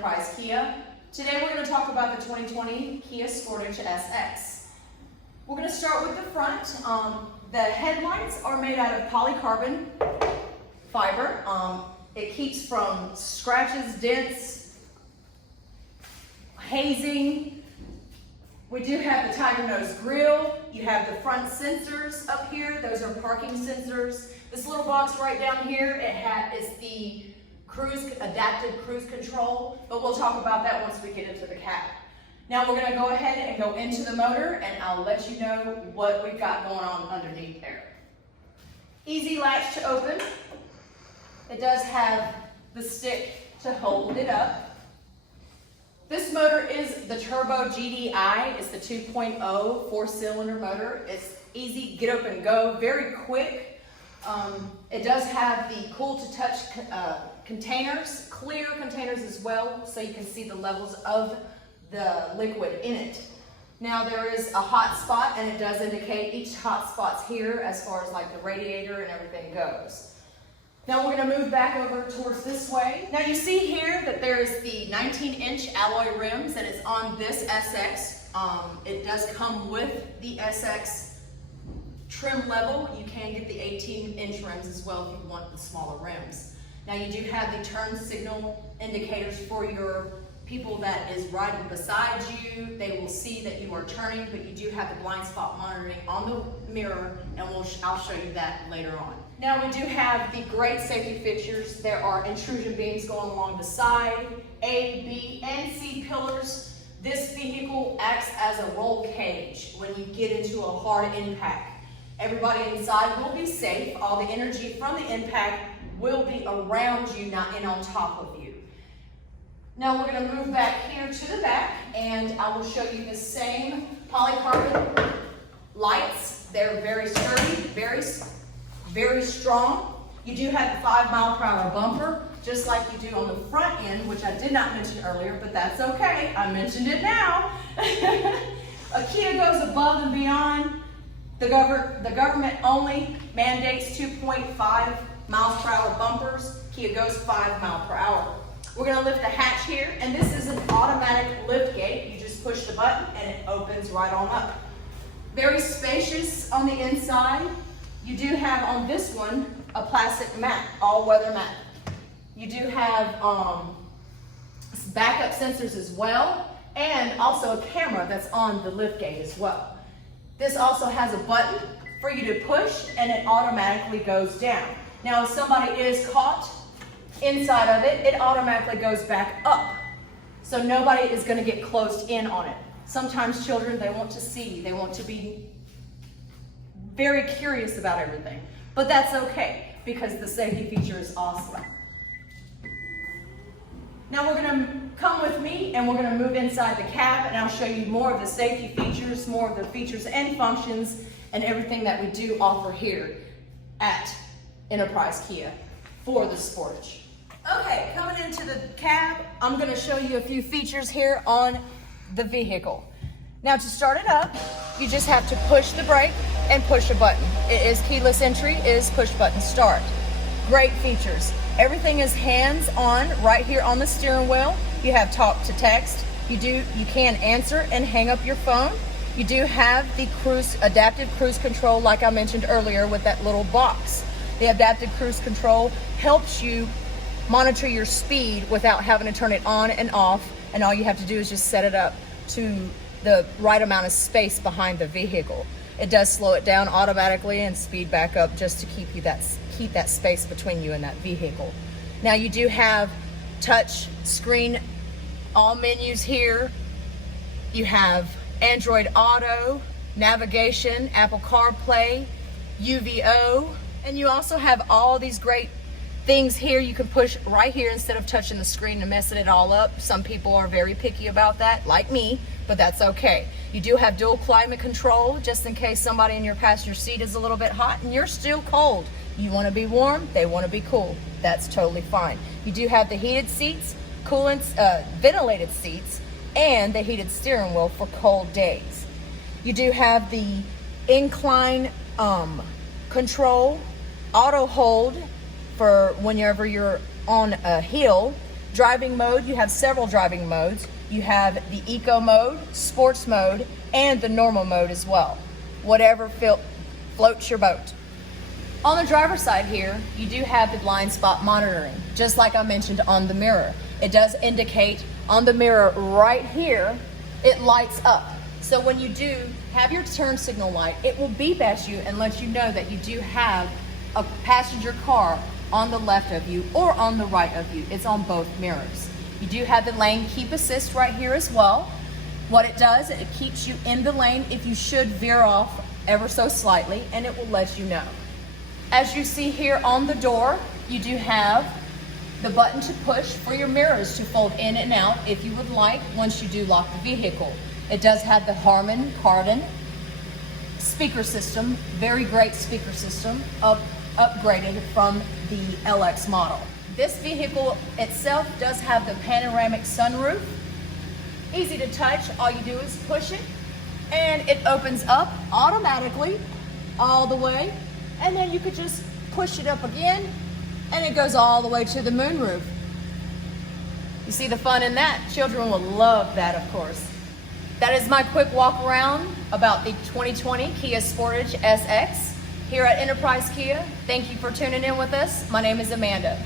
Enterprise Kia. Today we're going to talk about the 2020 Kia Sportage SX. We're going to start with the front. The headlights are made out of polycarbon fiber. It keeps from scratches, dents, hazing. We do have the Tiger Nose grille. You have the front sensors up here. Those are parking sensors. This little box right down here, is the adaptive cruise control, but we'll talk about that once we get into the cab. Now we're going to go ahead and go into the motor, and I'll let you know what we've got going on underneath there. Easy latch to open. It does have the stick to hold it up. This motor is the Turbo GDI. It's the 2.0 four-cylinder motor. It's easy, get up and go, very quick. It does have the cool to touch containers, clear containers as well, so you can see the levels of the liquid in it. Now there is a hot spot, and it does indicate each hot spot's here as far as like the radiator and everything goes. Now we're going to move back over towards this way. Now you see here that there is the 19-inch alloy rims that is on this SX. It does come with the SX trim level. You can get the 18-inch rims as well if you want the smaller rims. Now you do have the turn signal indicators for your people that is riding beside you. They will see that you are turning, but you do have the blind spot monitoring on the mirror, and I'll show you that later on. Now we do have the great safety features. There are intrusion beams going along the side, A, B, and C pillars. This vehicle acts as a roll cage when you get into a hard impact. Everybody inside will be safe. All the energy from the impact will be around you, not in on top of you. Now we're going to move back here to the back, and I will show you the same polycarbon lights. They're very sturdy, very strong. You do have the 5-mile-per-hour bumper, just like you do on the front end, which I did not mention earlier, but that's okay. I mentioned it now. A Kia goes above and beyond. The government only mandates 2.5 miles per hour bumpers. Kia goes 5 miles per hour. We're going to lift the hatch here, and this is an automatic lift gate. You just push the button and it opens right on up. Very spacious on the inside. You do have on this one a plastic mat, all-weather mat. You do have backup sensors as well, and also a camera that's on the lift gate as well. This also has a button for you to push, and it automatically goes down. Now, if somebody is caught inside of it, it automatically goes back up. So nobody is going to get closed in on it. Sometimes children, they want to see, they want to be very curious about everything. But that's okay, because the safety feature is awesome. Now we're going to come with me, and we're going to move inside the cab, and I'll show you more of the safety features, more of the features and functions, and everything that we do offer here at Enterprise Kia for the Sportage. Okay, coming into the cab, I'm going to show you a few features here on the vehicle. Now to start it up, you just have to push the brake and push a button. It is keyless entry, it is push button start. Great features. Everything is hands-on right here on the steering wheel. You have talk to text. You can answer and hang up your phone. You do have the adaptive cruise control, like I mentioned earlier, with that little box. The adaptive cruise control helps you monitor your speed without having to turn it on and off, and all you have to do is just set it up to the right amount of space behind the vehicle. It does slow it down automatically and speed back up just to keep that space between you and that vehicle. Now you do have touch screen, all menus here. You have Android Auto, navigation, Apple CarPlay, UVO, and you also have all these great things here you can push right here instead of touching the screen and messing it all up. Some people are very picky about that, like me, but that's okay. You do have dual climate control, just in case somebody in your passenger seat is a little bit hot and you're still cold. You want to be warm, they want to be cool. That's totally fine. You do have the heated seats, ventilated seats, and the heated steering wheel for cold days. You do have the incline control, auto hold for whenever you're on a hill. Driving mode, you have several driving modes. You have the eco mode, sports mode, and the normal mode as well. Whatever floats your boat. On the driver's side here, you do have the blind spot monitoring, just like I mentioned on the mirror. It does indicate on the mirror right here, it lights up. So when you do have your turn signal light, it will beep at you and let you know that you do have a passenger car on the left of you or on the right of you. It's on both mirrors. You do have the lane keep assist right here as well. What it does, it keeps you in the lane if you should veer off ever so slightly, and it will let you know. As you see here on the door, you do have the button to push for your mirrors to fold in and out if you would like once you do lock the vehicle. It does have the Harman Kardon speaker system, very great speaker system, upgraded from the LX model. This vehicle itself does have the panoramic sunroof. Easy to touch, all you do is push it and it opens up automatically all the way, and then you could just push it up again and it goes all the way to the moonroof. You see the fun in that? Children will love that, of course. That is my quick walk around about the 2020 Kia Sportage SX here at Enterprise Kia. Thank you for tuning in with us. My name is Amanda.